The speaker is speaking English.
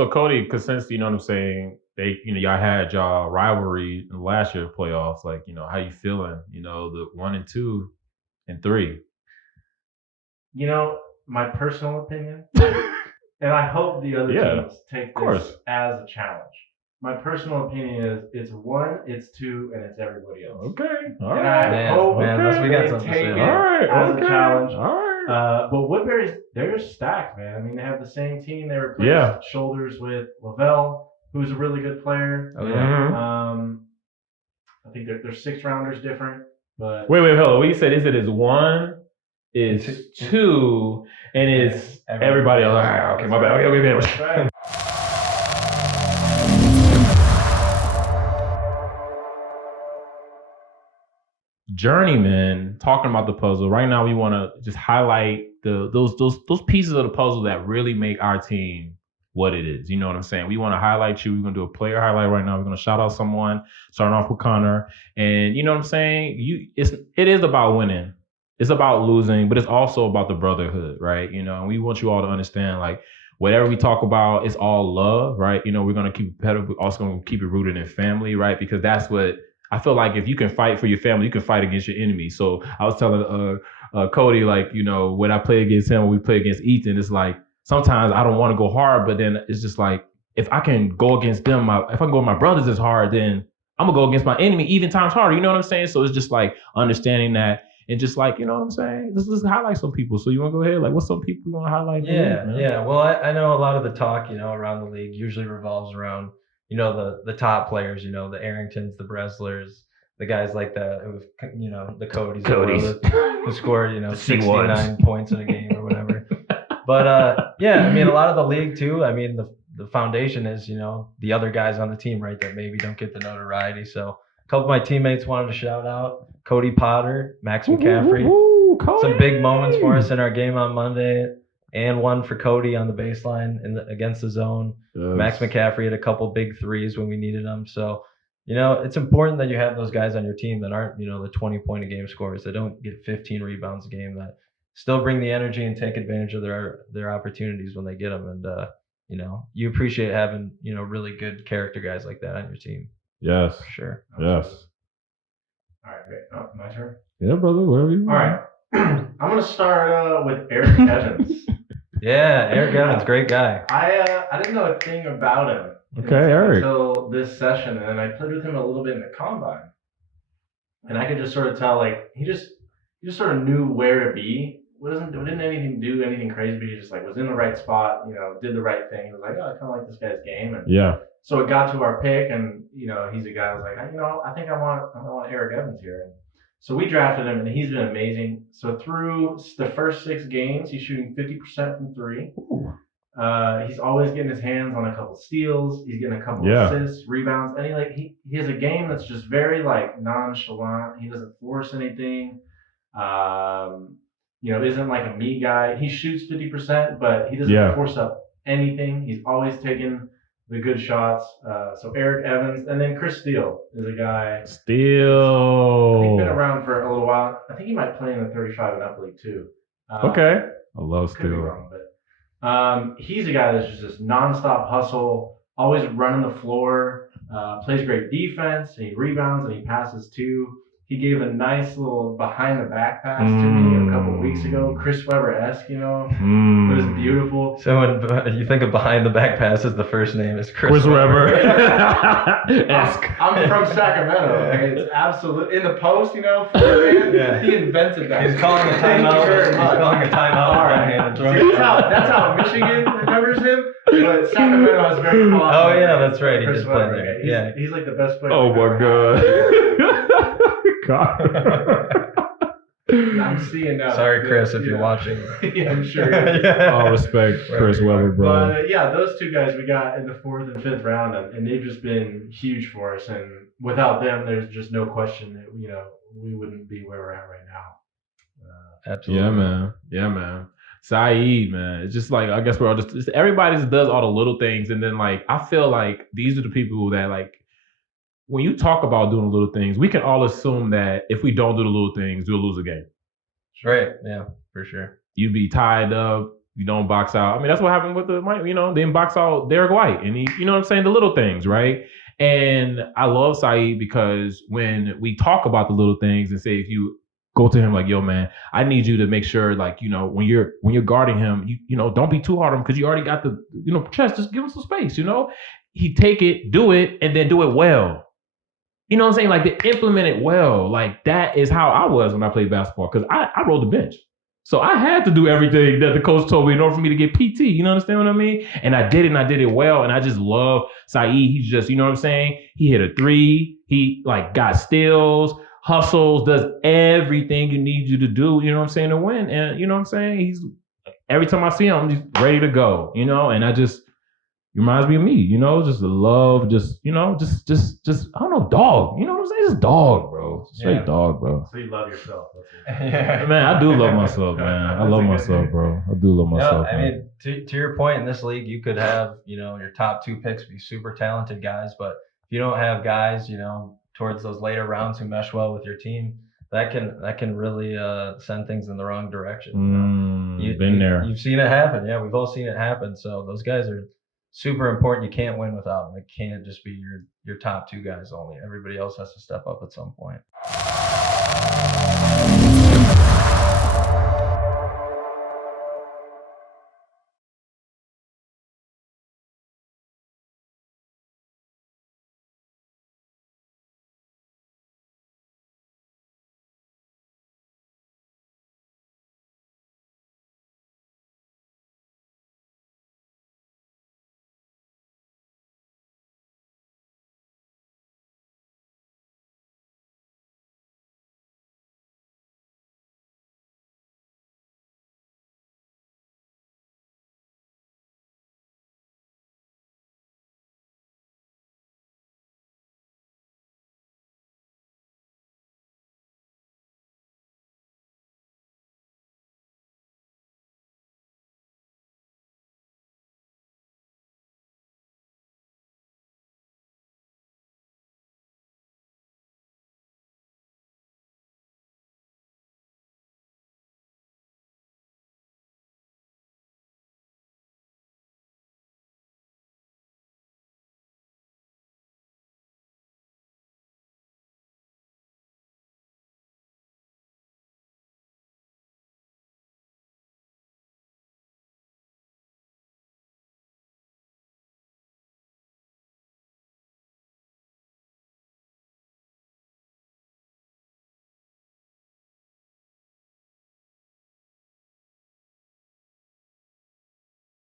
So Cody, because since you know what I'm saying, y'all had y'all rivalry in last year playoffs. Like, how you feeling? The 1 and 2 and 3. My personal opinion, and I hope the other teams take this as a challenge. My personal opinion is it's 1, it's 2, and it's everybody else. Okay. All and right. I hope we got they something take to it say. as a challenge. All right. But Woodbury's, they're stacked, man. I mean, they have the same team. They replaced shoulders with Lavelle, who's a really good player. Oh, yeah. I think they're 6-rounders different. But wait, hold on. What you said is it is 1, is 2, and it's everybody else. Okay, my bad. Okay. Right. Journeyman, talking about the puzzle. Right now, we want to just highlight those pieces of the puzzle that really make our team what it is. You know what I'm saying? We want to highlight you. We're going to do a player highlight right now. We're going to shout out someone, starting off with Connor. And you know what I'm saying? It is about winning. It's about losing, but it's also about the brotherhood, right? And we want you all to understand, like, whatever we talk about, it's all love, right? We're going to keep it competitive. We're also going to keep it rooted in family, right? Because that's what I feel like. If you can fight for your family, you can fight against your enemies. So I was telling Cody, like, when I play against him, when we play against Ethan, it's like, sometimes I don't want to go hard, but then it's just like, if I can go against them, if I can go with my brothers as hard, then I'm going to go against my enemy even times harder. You know what I'm saying? So it's just like understanding that, and just like, you know what I'm saying? Let's highlight some people. So you want to go ahead? Like, what's some people you want to highlight? Yeah. Well, I know a lot of the talk, around the league usually revolves around, the top players, the Arringtons, the Breslers, the guys like that, the Codys who scored, 69 points in a game or whatever. But a lot of the league too. I mean, the foundation is, the other guys on the team, right, that maybe don't get the notoriety. So a couple of my teammates wanted to shout out Cody Potter, Max McCaffrey. Some big moments for us in our game on Monday, and one for Cody on the baseline against the zone. Yes. Max McCaffrey had a couple big threes when we needed them. So, it's important that you have those guys on your team that aren't, the 20-point a game scorers, that don't get 15 rebounds a game, that still bring the energy and take advantage of their opportunities when they get them. And, you appreciate having, really good character guys like that on your team. Yes. For sure. Yes. All right, great. Oh, my turn? Yeah, brother, whatever you want. All right. I'm going to start with Eric Evans. Yeah, Eric Evans, great guy. I didn't know a thing about him until this session, and then I played with him a little bit in the combine. And I could just sort of tell, like, he just sort of knew where to be. Didn't do anything crazy, but he just like was in the right spot, did the right thing. He was like, oh, I kind of like this guy's game. And so it got to our pick, and he's a guy who was like, I think I want Eric Evans here. And so we drafted him, and he's been amazing. So through the first 6 games, he's shooting 50% from 3. He's always getting his hands on a couple steals. He's getting a couple assists, rebounds, and he has a game that's just very like nonchalant. He doesn't force anything. Isn't like a me guy. He shoots 50%, but he doesn't force up anything. He's always taking the good shots. So Eric Evans, and then Chris Steele is a guy. Steele. I think he's been around for a little while. I think he might play in the 35 and up league too. Okay. I love Steele. Could be wrong, but he's a guy that's just this nonstop hustle, always running the floor, plays great defense, and he rebounds and he passes too. He gave a nice little behind the back pass to me a couple of weeks ago, Chris Webber-esque, It was beautiful. So when you think of behind the back passes, the first name is Chris Webber. I'm from Sacramento. Okay? It's absolute in the post, he invented that. He's calling a timeout. All right. That's how Michigan remembers him. But Sacramento has very awesome. Oh yeah, that's right. He Chris just played Webber. there. He's like the best player. Oh my god. I'm seeing now. Sorry, Chris, if you're watching. Yeah, I'm sure. All respect, Chris Weber, bro. But those 2 guys we got in the 4th and 5th round, and they've just been huge for us. And without them, there's just no question that we wouldn't be where we're at right now. Absolutely. Yeah, man. Saeed, man. It's just like, I guess we're all just everybody just does all the little things, and then like I feel like these are the people that like. When you talk about doing the little things, we can all assume that if we don't do the little things, we'll lose a game. Right. Yeah, for sure. You'd be tied up. You don't box out. I mean, that's what happened with didn't box out Derek White. And he, you know what I'm saying? The little things, right? And I love Saeed because when we talk about the little things and say, if you go to him like, yo, man, I need you to make sure, like, when you're guarding him, don't be too hard on him because you already got the, chest. Just give him some space, He take it, do it, and then do it well. You know what I'm saying? Like, they implement it well. Like, that is how I was when I played basketball because I rolled the bench. So I had to do everything that the coach told me in order for me to get PT. You understand what I mean? And I did it, and I did it well. And I just love Saeed. He's just, you know what I'm saying? He hit a three. He, like, got steals, hustles, does everything you need you to do, you know what I'm saying, to win. And, you know what I'm saying? Every time I see him, he's ready to go, and I just, reminds me of me, just the love, just, just, I don't know, dog. You know what I'm saying? Just dog, bro. Straight dog, bro. So you love yourself. Yeah. Man, I do love myself, man. I love myself, bro. I do love myself. I mean, to your point, in this league, you could have, your top 2 picks be super talented guys, but if you don't have guys, towards those later rounds who mesh well with your team, that can really send things in the wrong direction. Been there. You've seen it happen. Yeah, we've all seen it happen. So those guys are super important. You can't win without them. It can't just be your top 2 guys only. Everybody else has to step up at some point.